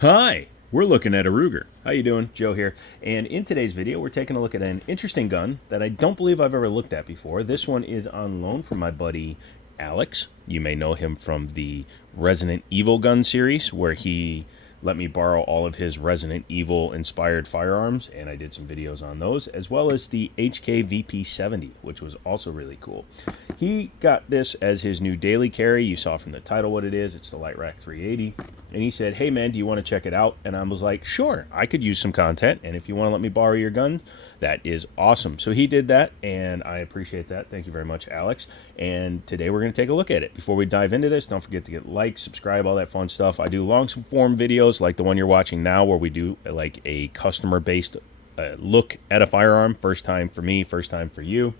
Hi, we're looking at a Ruger. How you doing? Joe here. And in today's video, we're taking a look at an interesting gun that I don't believe I've ever looked at before. This one is on loan from my buddy Alex. You may know him from the Resident Evil gun series, where he let me borrow all of his Resident Evil inspired firearms, and I did some videos on those, as well as the HK-VP70, which was also really cool. He got this as his new daily carry. You saw from the title what it is. It's the Lite 380. And he said, hey man, do you want to check it out? And I was like, sure, I could use some content. And if you want to let me borrow your gun, that is awesome. So he did that, and I appreciate that. Thank you very much, Alex. And today we're going to take a look at it. Before we dive into this, don't forget to get like, subscribe, all that fun stuff. I do long form videos like the one you're watching now, where we do like a customer-based look at a firearm. First time for me, first time for you.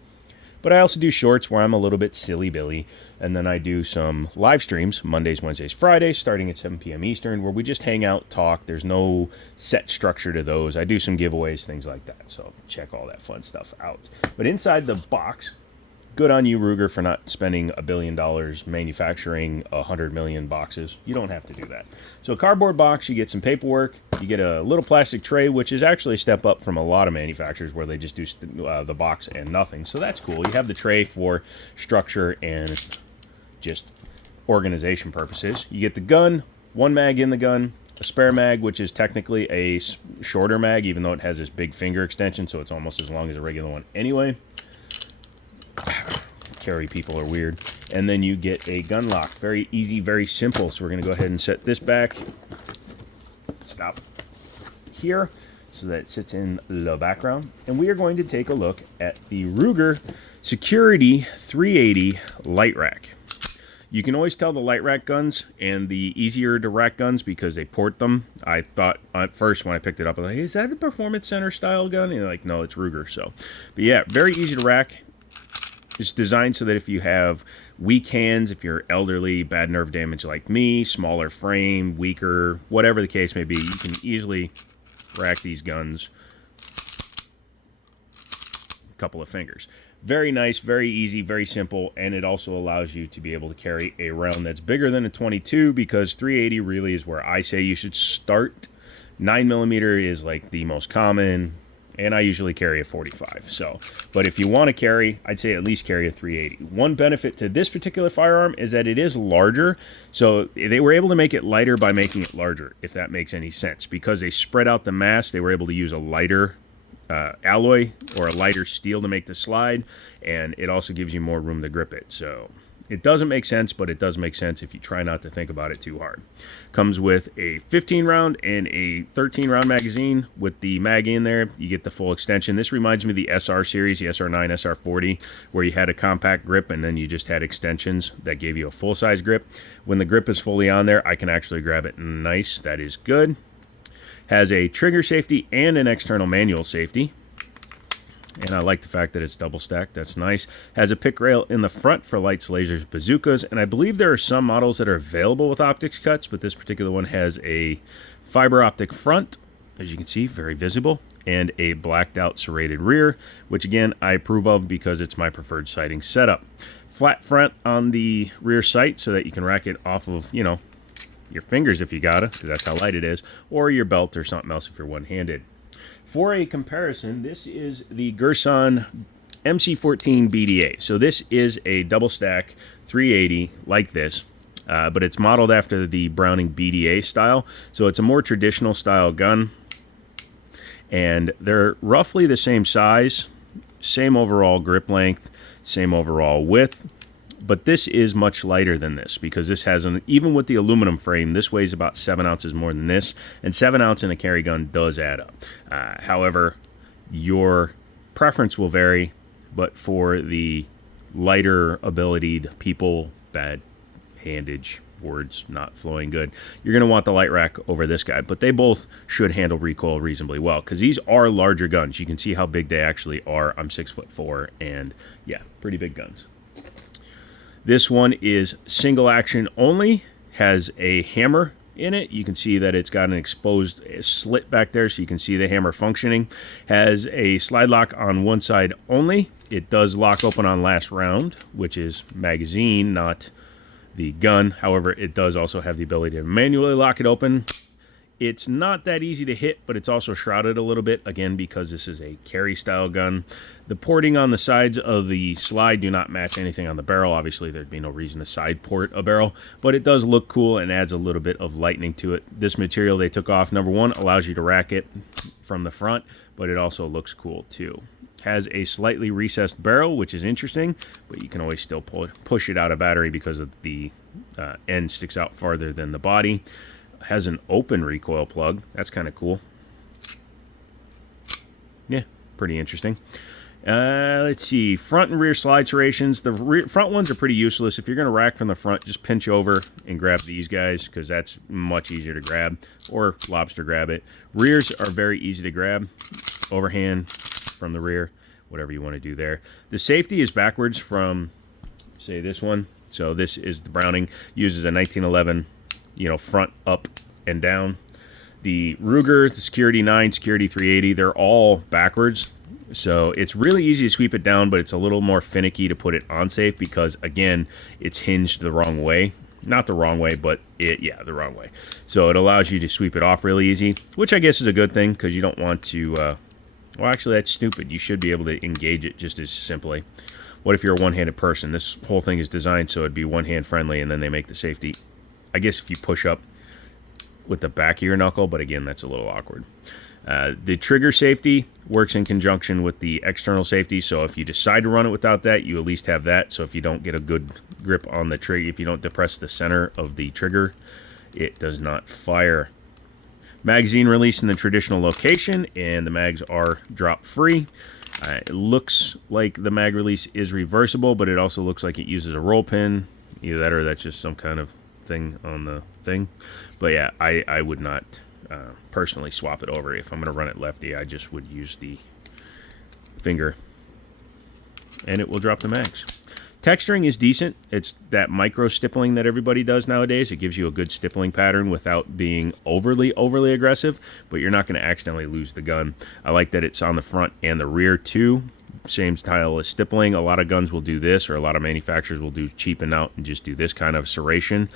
But I also do shorts where I'm a little bit silly Billy. And then I do some live streams, Mondays, Wednesdays, Fridays, starting at 7 p.m. Eastern, where we just hang out, talk. There's no set structure to those. I do some giveaways, things like that. So check all that fun stuff out. But inside the box, good on you, Ruger, for not spending $1 billion manufacturing 100 million boxes. You don't have to do that. So a cardboard box, you get some paperwork, you get a little plastic tray, which is actually a step up from a lot of manufacturers where they just do the box and nothing. So that's cool. You have the tray for structure and just organization purposes. You get the gun, one mag in the gun, a spare mag, which is technically a shorter mag, even though it has this big finger extension, so it's almost as long as a regular one anyway. Carry people are weird. And then you get a gun lock. Very easy, very simple. So we're going to go ahead and set this back. Stop here so that it sits in the background. And we are going to take a look at the Ruger Security 380 Lite Rack. You can always tell the Lite Rack guns and the easier to rack guns because they port them. I thought at first when I picked it up, I was like, hey, is that a Performance Center style gun? And you're like, no, it's Ruger. So, but yeah, very easy to rack. It's designed so that if you have weak hands, if you're elderly, bad nerve damage like me, smaller frame, weaker, whatever the case may be, you can easily rack these guns a couple of fingers. Very nice, very easy, very simple, and it also allows you to be able to carry a round that's bigger than a 22 because 380 really is where I say you should start. 9mm is like the most common, and I usually carry a 45. So, but if you want to carry, I'd say at least carry a 380. One benefit to this particular firearm is that it is larger. So they were able to make it lighter by making it larger, if that makes any sense. Because they spread out the mass, they were able to use a lighter alloy or a lighter steel to make the slide, and it also gives you more room to grip it. So it doesn't make sense, but it does make sense if you try not to think about it too hard. Comes with a 15 round and a 13 round magazine. With the mag in there, you get the full extension. This reminds me of the SR series, the SR9, SR40, where you had a compact grip and then you just had extensions that gave you a full size grip. When the grip is fully on there, I can actually grab it nice. That is good. Has a trigger safety and an external manual safety. And I like the fact that it's double stacked. That's nice. Has a pick rail in the front for lights, lasers, bazookas. And I believe there are some models that are available with optics cuts, but this particular one has a fiber optic front, as you can see, very visible, and a blacked out serrated rear, which again, I approve of because it's my preferred sighting setup. Flat front on the rear sight so that you can rack it off of, you know, your fingers if you gotta, because that's how light it is, or your belt or something else if you're one-handed. For a comparison, this is the Gerson MC14 BDA. So this is a double stack 380 like this, but it's modeled after the Browning BDA style. So it's a more traditional style gun, and they're roughly the same size, same overall grip length, same overall width. But this is much lighter than this because this has even with the aluminum frame, this weighs about 7 ounces more than this, and 7 ounce in a carry gun does add up. However, your preference will vary, but for the lighter abilitied people, bad handage, words not flowing good, you're going to want the Lite Rack over this guy. But they both should handle recoil reasonably well because these are larger guns. You can see how big they actually are. I'm 6'4", and yeah, pretty big guns. This one is single action only, has a hammer in it. You can see that it's got an exposed slit back there so you can see the hammer functioning. Has a slide lock on one side only. It does lock open on last round, which is magazine, not the gun. However, it does also have the ability to manually lock it open. It's not that easy to hit, but it's also shrouded a little bit, again, because this is a carry-style gun. The porting on the sides of the slide do not match anything on the barrel. Obviously, there'd be no reason to side port a barrel, but it does look cool and adds a little bit of lightning to it. This material they took off, number one, allows you to rack it from the front, but it also looks cool, too. Has a slightly recessed barrel, which is interesting, but you can always still push it out of battery because of the end sticks out farther than the body. Has an open recoil plug. That's kind of cool. Yeah, pretty interesting. Let's see. Front and rear slide serrations. The front ones are pretty useless. If you're going to rack from the front, just pinch over and grab these guys because that's much easier to grab, or lobster grab it. Rears are very easy to grab. Overhand from the rear, whatever you want to do there. The safety is backwards from, say, this one. So this is the Browning. Uses a 1911, front, up, and down. The Ruger, the Security 9, Security 380, they're all backwards. So it's really easy to sweep it down, but it's a little more finicky to put it on safe because, again, it's hinged the wrong way. Not the wrong way, but the wrong way. So it allows you to sweep it off really easy, which I guess is a good thing because you don't want to... well, actually, that's stupid. You should be able to engage it just as simply. What if you're a one-handed person? This whole thing is designed so it'd be one-hand friendly, and then they make the safety. I guess if you push up with the back of your knuckle, but again, that's a little awkward. The trigger safety works in conjunction with the external safety, so if you decide to run it without that, you at least have that. So if you don't get a good grip on the trigger, if you don't depress the center of the trigger, it does not fire. Magazine release in the traditional location, and the mags are drop free. It looks like the mag release is reversible, but it also looks like it uses a roll pin. Either that or that's just some kind of thing on the thing. But yeah, I would not personally swap it over. If I'm going to run it lefty, I just would use the finger, and it will drop the mags. Texturing is decent. It's that micro stippling that everybody does nowadays. It gives you a good stippling pattern without being overly aggressive, but you're not going to accidentally lose the gun. I like that it's on the front and the rear too. Same style as stippling. A lot of guns will do this, or a lot of manufacturers will do cheapen out and just do this kind of serration.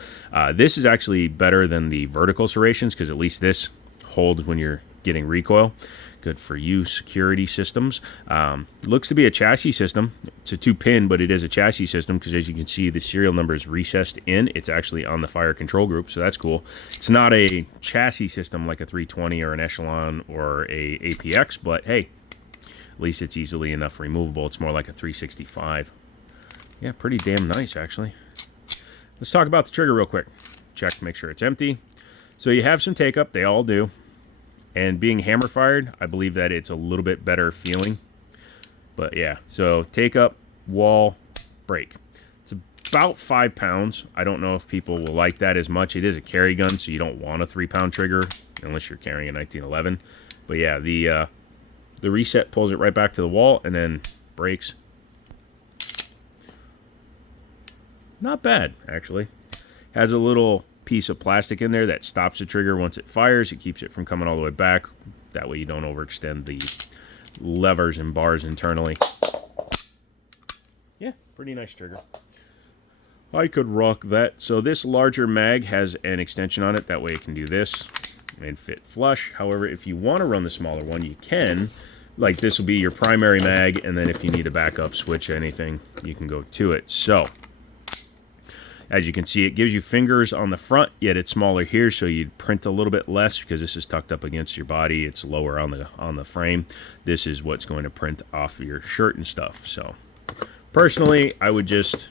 This is actually better than the vertical serrations because at least this holds when you're getting recoil. Good for you, security systems. Looks to be a chassis system. It's a 2-pin, but it is a chassis system because, as you can see, the serial number is recessed in. It's actually on the fire control group, so that's cool. It's not a chassis system like a 320 or an Echelon or a APX, but hey, at least it's easily enough removable. It's more like a 365. Yeah, pretty damn nice, actually. Let's talk about the trigger real quick. Check to make sure it's empty. So you have some take-up. They all do. And being hammer fired, I believe that it's a little bit better feeling. But yeah, so take up, wall, break. It's about 5 pounds. I don't know if people will like that as much. It is a carry gun, so you don't want a 3-pound trigger unless you're carrying a 1911. But yeah, the reset pulls it right back to the wall and then breaks. Not bad, actually. Has a little piece of plastic in there that stops the trigger once it fires. It keeps it from coming all the way back. That way you don't overextend the levers and bars internally. Yeah, pretty nice trigger. I could rock that. So this larger mag has an extension on it. That way it can do this and fit flush. However, if you want to run the smaller one, you can. Like this will be your primary mag, and then if you need a backup switch anything, you can go to it. So as you can see, it gives you fingers on the front, yet it's smaller here, so you'd print a little bit less because this is tucked up against your body. It's lower on the frame. This is what's going to print off your shirt and stuff. So personally, I would just,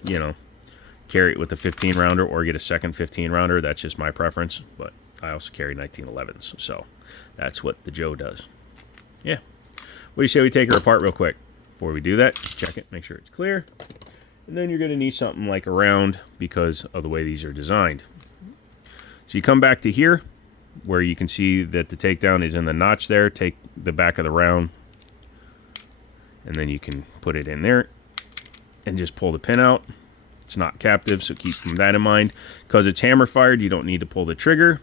carry it with a 15 rounder or get a second 15 rounder. That's just my preference, but I also carry 1911s, so that's what the Joe does. Yeah. What do you say we take her apart real quick? Before we do that, check it, make sure it's clear. And then you're going to need something like a round because of the way these are designed. So you come back to here where you can see that the takedown is in the notch there. Take the back of the round and then you can put it in there and just pull the pin out. It's not captive, so keep that in mind. Because it's hammer fired, you don't need to pull the trigger.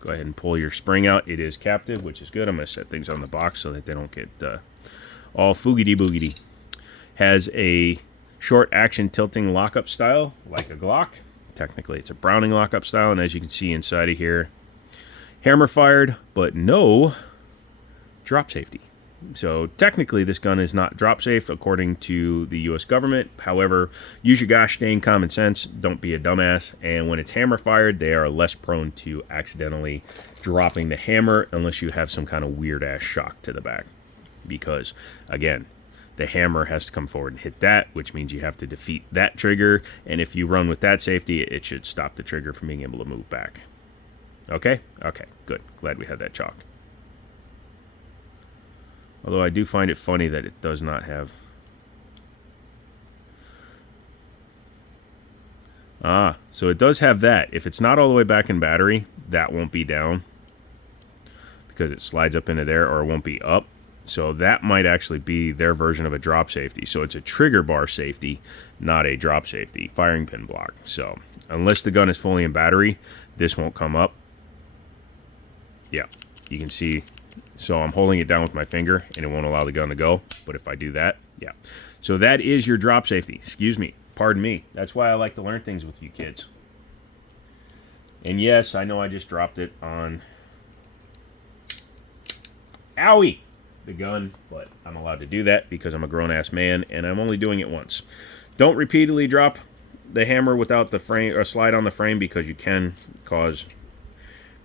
Go ahead and pull your spring out. It is captive, which is good. I'm going to set things on the box so that they don't get all foogity-boogity. Has a short action tilting lockup style, like a Glock. Technically, it's a Browning lockup style, and as you can see inside of here, Hammer fired, but no drop safety. So technically this gun is not drop safe according to the US government. However, use your gosh dang common sense. Don't be a dumbass. And when it's hammer fired, they are less prone to accidentally dropping the hammer unless you have some kind of weird ass shock to the back. Because again, the hammer has to come forward and hit that, which means you have to defeat that trigger. And if you run with that safety, it should stop the trigger from being able to move back. Okay? Okay, good. Glad we had that chalk. Although I do find it funny that it does not have... so it does have that. If it's not all the way back in battery, that won't be down. Because it slides up into there, or it won't be up. So that might actually be their version of a drop safety. So it's a trigger bar safety, not a drop safety. Firing pin block. So unless the gun is fully in battery, this won't come up. Yeah, you can see... So I'm holding it down with my finger, and it won't allow the gun to go. But if I do that, yeah. So that is your drop safety. Excuse me. Pardon me. That's why I like to learn things with you kids. And yes, I know I just dropped it on... Owie! The gun. But I'm allowed to do that because I'm a grown-ass man, and I'm only doing it once. Don't repeatedly drop the hammer without the frame, or slide on the frame, because you can cause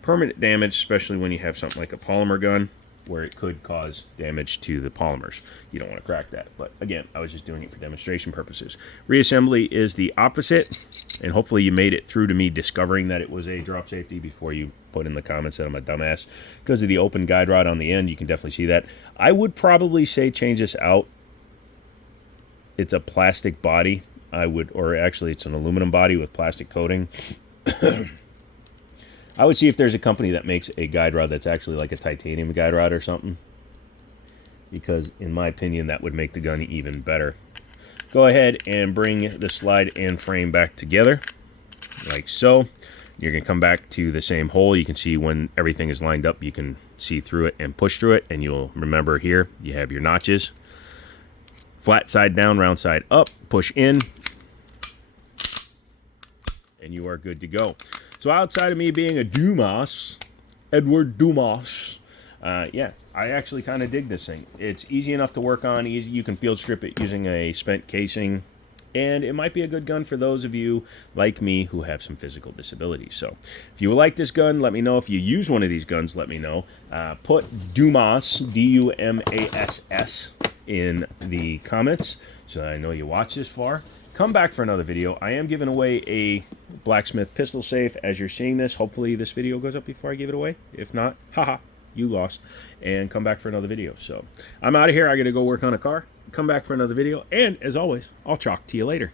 permanent damage, especially when you have something like a polymer gun, where it could cause damage to the polymers. You don't want to crack that. But again, I was just doing it for demonstration purposes. Reassembly is the opposite, and hopefully you made it through to me discovering that it was a drop safety before you put in the comments that I'm a dumbass. Because of the open guide rod on the end, you can definitely see that. I would probably say change this out. It's a plastic body. I would, or actually it's an aluminum body with plastic coating. I would see if there's a company that makes a guide rod that's actually like a titanium guide rod or something. Because, in my opinion, that would make the gun even better. Go ahead and bring the slide and frame back together. Like so. You're going to come back to the same hole. You can see when everything is lined up, you can see through it and push through it. And you'll remember here, you have your notches. Flat side down, round side up. Push in. And you are good to go. So outside of me being a Dumas, Edward Dumas, yeah, I actually kind of dig this thing. It's easy enough to work on. Easy, you can field strip it using a spent casing. And it might be a good gun for those of you like me who have some physical disabilities. So if you like this gun, let me know. If you use one of these guns, let me know. Put Dumas, D-U-M-A-S-S, in the comments so I know you watched this far. Come back for another video. I am giving away a blacksmith pistol safe as you're seeing this. Hopefully this video goes up before I give it away. If not, haha, you lost. And come back for another video. So I'm out of here. I got to go work on a car. Come back for another video. And as always, I'll talk to you later.